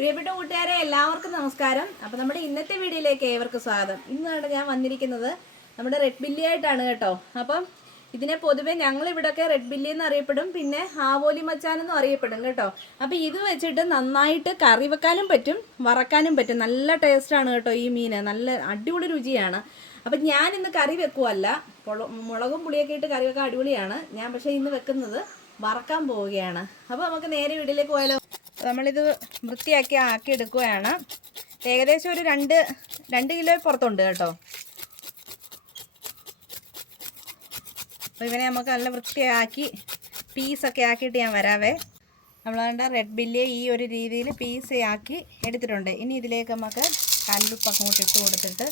പ്രിയപ്പെട്ട കൂട്ടുകാരെ എല്ലാവർക്കും നമസ്കാരം. അപ്പോൾ നമ്മുടെ ഇന്നത്തെ വീഡിയോയിലേക്ക് ഏവർക്കും സ്വാഗതം. ഇന്നാണ് ഞാൻ വന്നിരിക്കുന്നത് നമ്മുടെ റെഡ് ബില്ലി ആയിട്ടാണ് കേട്ടോ. അപ്പം ഇതിനെ പൊതുവേ ഞങ്ങൾ ഇവിടെയൊക്കെ റെഡ് ബില്ലി എന്ന് അറിയപ്പെടും. പിന്നെ ഹാവോലി മച്ചാൻ എന്നും അറിയപ്പെടും കേട്ടോ. അപ്പോൾ ഇത് വെച്ചിട്ട് നന്നായിട്ട് കറി വെക്കാനും പറ്റും വറക്കാനും പറ്റും. നല്ല ടേസ്റ്റ് ആണ് കേട്ടോ ഈ മീൻ നല്ല അടിപൊളി രുചിയാണ്. അപ്പം ഞാൻ ഇന്ന് കറി വെക്കുവല്ല. മുളകും പുളിയൊക്കെ ഇട്ട് കറി വെക്കാൻ അടിപൊളിയാണ്. ഞാൻ പക്ഷേ ഇന്ന് വെക്കുന്നത് വറക്കാൻ പോവുകയാണ്. അപ്പോൾ നമുക്ക് നേരെ വീട്ടിലേക്ക് പോയാലോ? നമ്മളിത് വൃത്തിയാക്കി ആക്കി എടുക്കുകയാണ് ഏകദേശം ഒരു രണ്ട് രണ്ട് കിലോ പുറത്തുണ്ട് കേട്ടോ. അപ്പോൾ ഇവനെ നമുക്ക് നല്ല വൃത്തിയാക്കി പീസൊക്കെ ആക്കിയിട്ട് ഞാൻ വരാവേ. നമ്മളാണ്ട് റെഡ് ബില്ലിയെ ഈ ഒരു രീതിയിൽ പീസ് ആക്കി എടുത്തിട്ടുണ്ട്. ഇനി ഇതിലേക്ക് നമുക്ക് കല്ലുപ്പ് അങ്ങോട്ട് ഇട്ട് കൊടുത്തിട്ട്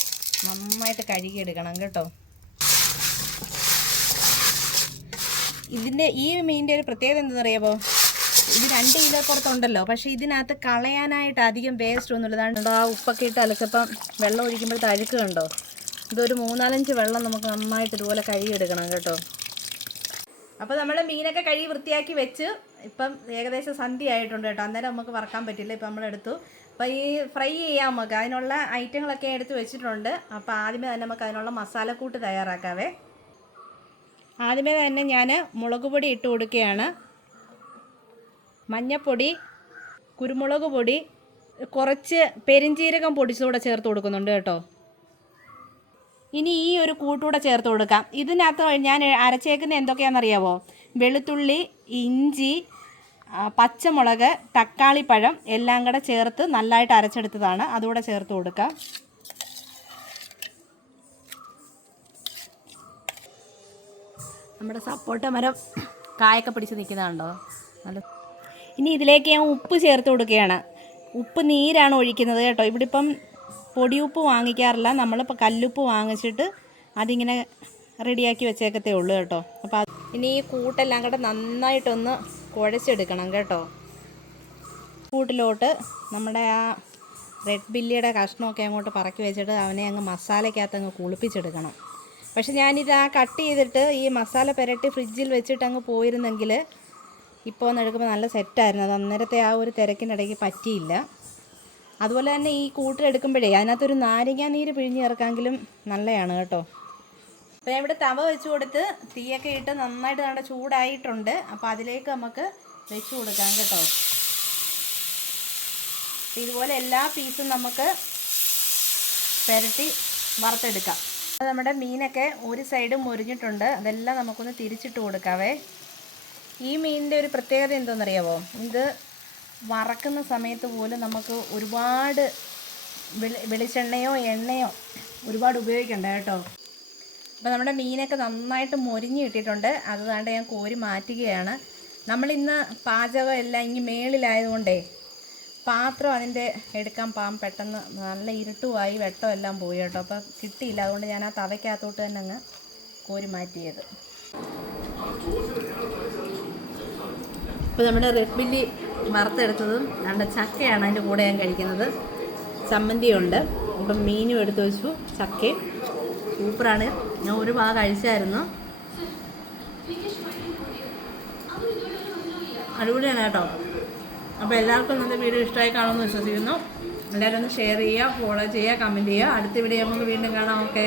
നന്നായിട്ട് കഴുകിയെടുക്കണം കേട്ടോ. ഇതിന്റെ ഈ മീനിന്റെ ഒരു പ്രത്യേകത എന്താണെന്നറിയാമോ ഇത് രണ്ട് കിലോ പുറത്തുണ്ടല്ലോ. പക്ഷേ ഇതിനകത്ത് കളയാനായിട്ട് അധികം വേസ്റ്റ് ഒന്നുമില്ല. ആ ഉപ്പൊക്കെ ഇട്ട് അലക്കപ്പം വെള്ളം ഒഴിക്കുമ്പോൾ അഴുക്ക് കണ്ടോ? ഇതൊരു മൂന്നാലഞ്ച് വെള്ളം നമുക്ക് നന്നായിട്ട് ഇതുപോലെ കഴുകിയെടുക്കണം കേട്ടോ. അപ്പോൾ നമ്മൾ മീനൊക്കെ കഴുകി വൃത്തിയാക്കി വെച്ച് ഇപ്പം ഏകദേശം സന്ധ്യ ആയിട്ടുണ്ട് കേട്ടോ. അന്നേരം നമുക്ക് വറക്കാൻ പറ്റില്ല. ഇപ്പം നമ്മളെടുത്തു അപ്പോൾ ഈ ഫ്രൈ ചെയ്യാം നമുക്ക്. അതിനുള്ള ഐറ്റങ്ങളൊക്കെ എടുത്ത് വെച്ചിട്ടുണ്ട്. അപ്പോൾ ആദ്യമേ തന്നെ നമുക്ക് അതിനുള്ള മസാലക്കൂട്ട് തയ്യാറാക്കാവേ. ആദ്യമേ തന്നെ ഞാൻ മുളക് പൊടി ഇട്ട് കൊടുക്കുകയാണ്. മഞ്ഞപ്പൊടി കുരുമുളക് പൊടി കുറച്ച് പെരിഞ്ചീരകം പൊടിച്ചുകൂടെ ചേർത്ത് കൊടുക്കുന്നുണ്ട് കേട്ടോ. ഇനി ഈ ഒരു കൂട്ടൂടെ ചേർത്ത് കൊടുക്കാം. ഇതിനകത്ത് ഞാൻ അരച്ചേക്കുന്ന എന്തൊക്കെയാണെന്നറിയാവോ? വെളുത്തുള്ളി ഇഞ്ചി പച്ചമുളക് തക്കാളിപ്പഴം എല്ലാം കൂടെ ചേർത്ത് നല്ലതായിട്ട് അരച്ചെടുത്തതാണ്. അതുകൂടെ ചേർത്ത് കൊടുക്കാം. നമ്മുടെ സപ്പോട്ട മരം കായൊക്കെ പിടിച്ച് നിൽക്കുന്നതാണല്ലോ നല്ല ഇനി ഇതിലേക്ക് ഞാൻ ഉപ്പ് ചേർത്ത് കൊടുക്കുകയാണ്. ഉപ്പ് നീരാണ് ഒഴിക്കുന്നത് കേട്ടോ. ഇവിടെ ഇപ്പം പൊടിയുപ്പ് വാങ്ങിക്കാറില്ല. നമ്മളിപ്പോൾ കല്ലുപ്പ് വാങ്ങിച്ചിട്ട് അതിങ്ങനെ റെഡിയാക്കി വെച്ചേക്കത്തേ ഉള്ളൂ കേട്ടോ. അപ്പോൾ ഇനി ഈ കൂട്ടെല്ലാം കൂടെ നന്നായിട്ടൊന്ന് കുഴച്ചെടുക്കണം കേട്ടോ. കൂട്ടിലോട്ട് നമ്മുടെ ആ റെഡ് ബില്ലിയുടെ കഷ്ണമൊക്കെ അങ്ങോട്ട് പറക്കി വെച്ചിട്ട് അവനെ അങ്ങ് മസാലയ്ക്കകത്ത് അങ്ങ് കുളിപ്പിച്ചെടുക്കണം. പക്ഷെ ഞാനിത് ആ കട്ട് ചെയ്തിട്ട് ഈ മസാല പുരട്ടി ഫ്രിഡ്ജിൽ വെച്ചിട്ട് അങ്ങ് പോയിരുന്നെങ്കിൽ ഇപ്പോൾ ഒന്ന് എടുക്കുമ്പോൾ നല്ല സെറ്റായിരുന്നു അത് അന്നേരത്തെ ആ ഒരു തിരക്കിനിടയ്ക്ക് പറ്റിയില്ല. അതുപോലെ തന്നെ ഈ കൂട്ടിലെടുക്കുമ്പോഴേ അതിനകത്തൊരു നാരങ്ങ നീര് പിഴിഞ്ഞ് ചേർക്കാമെങ്കിലും നല്ലതാണ് കേട്ടോ. അപ്പോൾ ഞാൻ ഇവിടെ തവ വെച്ച് കൊടുത്ത് തീയൊക്കെ ഇട്ട് നന്നായിട്ട് നമ്മുടെ ചൂടായിട്ടുണ്ട്. അപ്പോൾ അതിലേക്ക് നമുക്ക് വെച്ച് കൊടുക്കാം കേട്ടോ. ഇതുപോലെ എല്ലാ പീസും നമുക്ക് പുരട്ടി വറുത്തെടുക്കാം. നമ്മുടെ മീനൊക്കെ ഒരു സൈഡ് മുരിഞ്ഞിട്ടുണ്ട്. അതെല്ലാം നമുക്കൊന്ന് തിരിച്ചിട്ട് കൊടുക്കാവേ. ഈ മീനിന്റെ ഒരു പ്രത്യേകത എന്താണെന്നറിയാമോ ഇത് വറക്കുന്ന സമയത്ത് പോലും നമുക്ക് ഒരുപാട് വെളി വെളിച്ചെണ്ണയോ എണ്ണയോ ഒരുപാട് ഉപയോഗിക്കണ്ട കേട്ടോ. അപ്പോൾ നമ്മുടെ മീനൊക്കെ നന്നായിട്ട് മൊരിഞ്ഞ് കിട്ടിയിട്ടുണ്ട്. അതുകൊണ്ട് ഞാൻ കോരി മാറ്റുകയാണ്. നമ്മളിന്ന് പാചകം എല്ലാം ഇനി മേളിലായതുകൊണ്ടേ പാത്രം അതിന്റെ എടുക്കാൻ പാം പെട്ടെന്ന് നല്ല ഇരുട്ടുമായി വെട്ടം എല്ലാം പോയി കേട്ടോ. അപ്പോൾ കിട്ടിയില്ല. അതുകൊണ്ട് ഞാൻ ആ തവയ്ക്കകത്തോട്ട് തന്നെ അങ്ങ് കോരി മാറ്റിയത്. ഇപ്പോൾ നമ്മുടെ റെഡ് ബില്ലി വറുത്തെടുത്തതും നമ്മുടെ ചക്കയാണ് അതിന്റെ കൂടെ ഞാൻ കഴിക്കുന്നത്. ചമ്മന്തിയുണ്ട്. അപ്പം മീനും എടുത്തു വെച്ചു. ചക്കയും സൂപ്പറാണ്. ഞാൻ ഒരു ഭാഗം കഴിച്ചായിരുന്നു. അടിപൊളിയാണ് കേട്ടോ. അപ്പോൾ എല്ലാവർക്കും ഇന്നത്തെ വീഡിയോ ഇഷ്ടമായി കാണുമെന്ന് വിശ്വസിക്കുന്നു. എല്ലാവരും ഒന്ന് ഷെയർ ചെയ്യുക ഫോളോ ചെയ്യുക കമന്റ് ചെയ്യുക. അടുത്ത വീഡിയോ നമുക്ക് വീണ്ടും കാണാം. ഓക്കെ